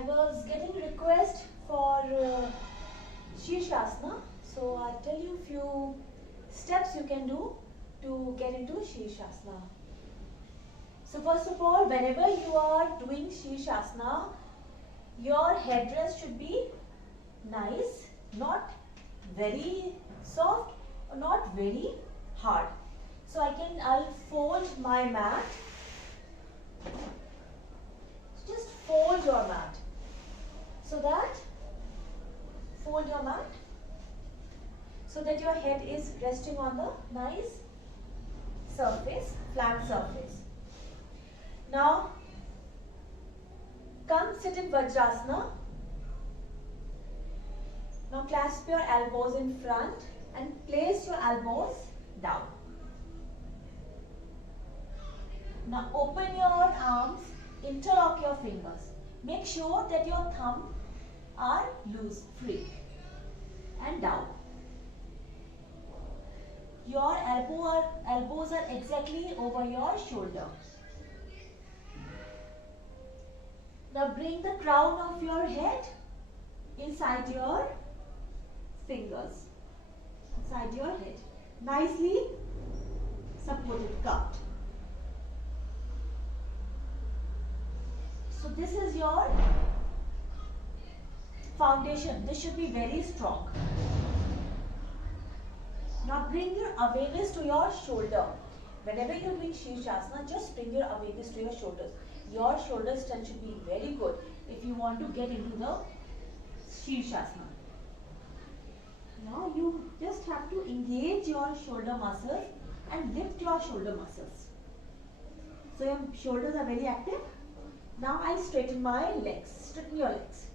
I was getting request for Shirshasana, so I'll tell you few steps you can do to get into Shirshasana. So first of all, whenever you are doing Shirshasana, your headrest should be nice, not very soft or not very hard. So I'll fold my mat. Just fold your mat. Fold your mat so that your head is resting on the nice surface, flat surface. Now, come sit in Vajrasana. Now clasp your elbows in front and place your elbows down. Now open your arms, interlock your fingers. Make sure that your thumbs are loose, free, and down. Your elbows are exactly over your shoulder. Now bring the crown of your head inside your fingers, inside your head. Nicely supported, cupped. So this is your foundation. This should be very strong. Now bring your awareness to your shoulder. Whenever you are doing Shirshasana, just bring your awareness to your shoulders. Your shoulder strength should be very good if you want to get into the Shirshasana. Now you just have to engage your shoulder muscles and lift your shoulder muscles. So your shoulders are very active. Now I straighten my legs. Straighten your legs.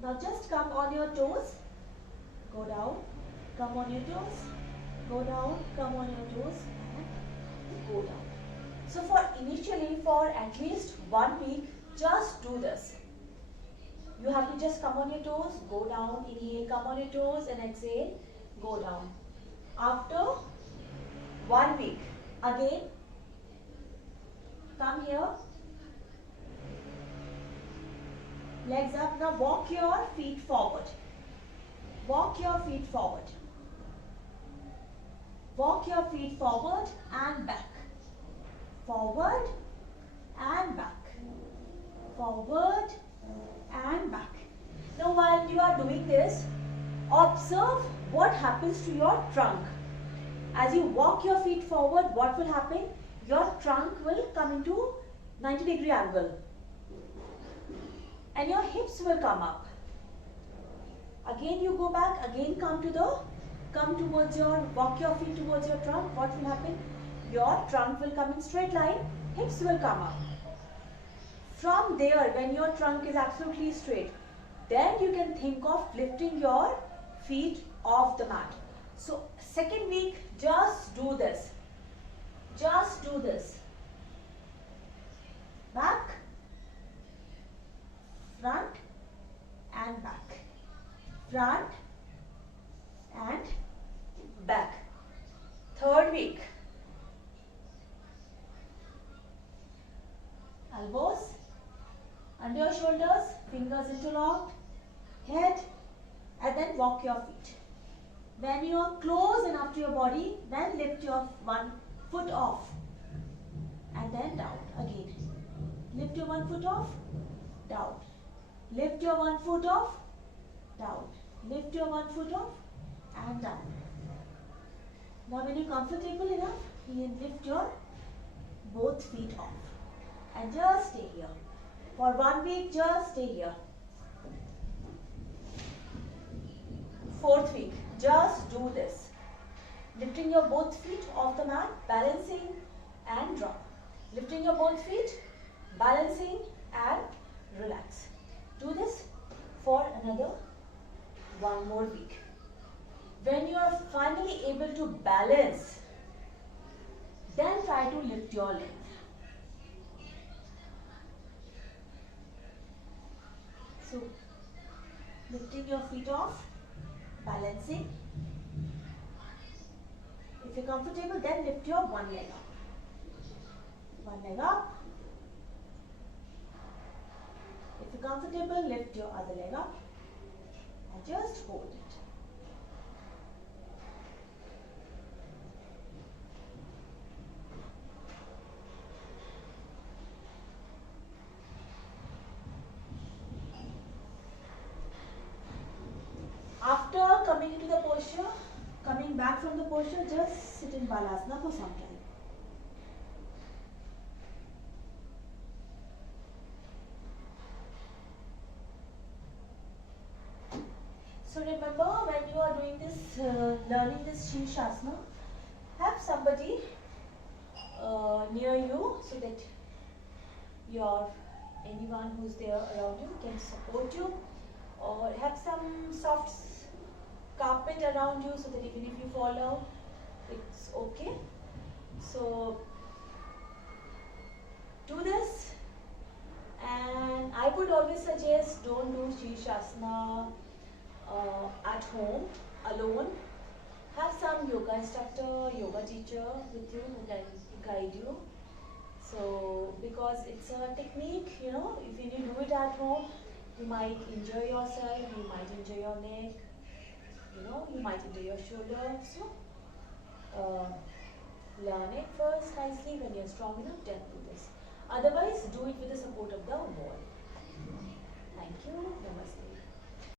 Now just come on your toes. Go down. Come on your toes. Go down. Come on your toes. And go down. So initially for at least 1 week, just do this. You have to just come on your toes, go down, inhale, come on your toes and exhale, go down. After 1 week, again, come here, legs up. Now walk your feet forward. Walk your feet forward. Walk your feet forward and back. Forward and back. Forward and back. Now while you are doing this, observe what happens to your trunk. As you walk your feet forward, what will happen? Your trunk will come into 90-degree angle and your hips will come up. Again you go back, again walk your feet towards your trunk. What will happen? Your trunk will come in straight line, hips will come up. From there, when your trunk is absolutely straight, then you can think of lifting your feet off the mat. So second week, just do this. Just do this. Back, front and back. Front and back. Third week. Elbows under your shoulders, fingers interlocked, head, and then walk your feet. When you are close enough to your body, then lift your one foot off and then down again. Lift your one foot off, down. Lift your one foot off, down. Lift your one foot off and down. Now when you're comfortable enough, you lift your both feet off. And just stay here. For 1 week, just stay here. Fourth week, just do this. Lifting your both feet off the mat, balancing and drop. Lifting your both feet, balancing and relax. Do this for another 1 more week. When you are finally able to balance, then try to lift your leg. So, lifting your feet off, balancing. If you're comfortable, then lift your one leg up. One leg up. If you're comfortable, lift your other leg up and just hold it. After coming into the posture, coming back from the posture, just sit in Balasana for some time. So remember, when you are doing this, learning this Shirshasana, have somebody near you so that anyone who's there around you can support you, or have some soft carpet around you so that even if you fall down, it's okay. So do this, and I would always suggest don't do Shirshasana at home alone. Have some yoga instructor, yoga teacher with you who can guide you. So because it's a technique, if you do it at home, you might injure yourself, you might injure your neck, you might injure your shoulder. So learn it first nicely. When you're strong enough, then do this. Otherwise, do it with the support of the wall. Thank you. Namaste.